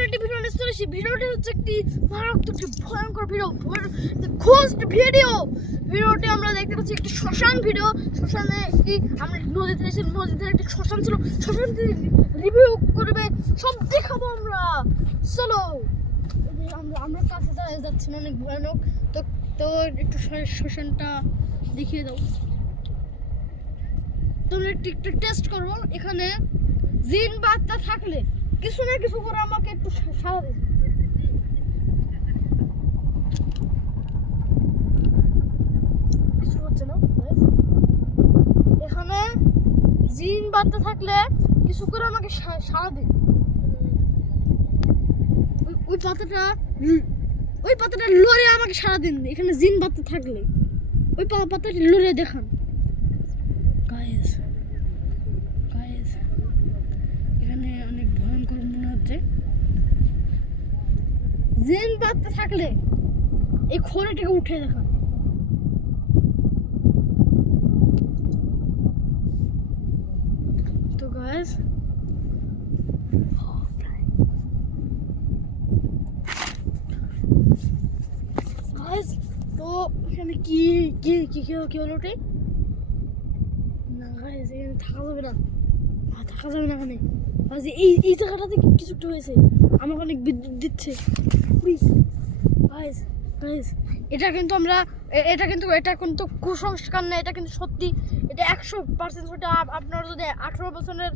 আমরা একটি ভিডিও নিয়ে চলেছি। ভিডিওটি হচ্ছে একটি মারাত্মক ভয়ঙ্কর ভিডিও, ঘোস্ট ভিডিও। ভিডিওটি আমরা দেখতে পাচ্ছি একটি শ্মশান ভিডিও। শ্মশানে একটি আমরা নদীতে এসে, নদীতে একটি শ্মশান ছিল, শ্মশানটি রিভিউ করবে, সব দেখাবো আমরা। চলো আমরা কাছে যাচ্ছি না, অনেক ভয়ানক। তো একটু শ্মশানটা দেখিয়ে দাও। তোমরা একটু টেস্ট করবো। এখানে জিন বাচ্চা থাকলে কিছু না কিছু করে আমাকে একটু সারা দিন। কিছু হচ্ছে না। এখানে জিন বাচ্চা থাকলে কিছু করে আমাকে সারা দিন। ওই পাতাটা লড়ে আমাকে সারা দিন। এখানে জিন বাচ্চা থাকলে ওই পাতাটা লড়ে দেখান। এখানে অনেক ভয়ঙ্কর মনে হচ্ছে। জিন বাচ্চা থাকলে এই খড়িটাকে উঠে দেখান। তো গাইস তো এখানে কি হলো ওটাই না গাইস, এখানে থাকা যাবে না, এখানে। এই জায়গাটাতে কিছু একটা হয়েছে, আমাকে অনেক বিদ্যুৎ দিচ্ছে। এটা কিন্তু কুসংস্কার না, এটা কিন্তু সত্যি। এটা 100% আপনারা যদি 18 বছরের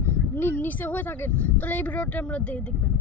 নিচে হয়ে থাকেন তাহলে এই ভিডিওটা আমরা দেখবেন।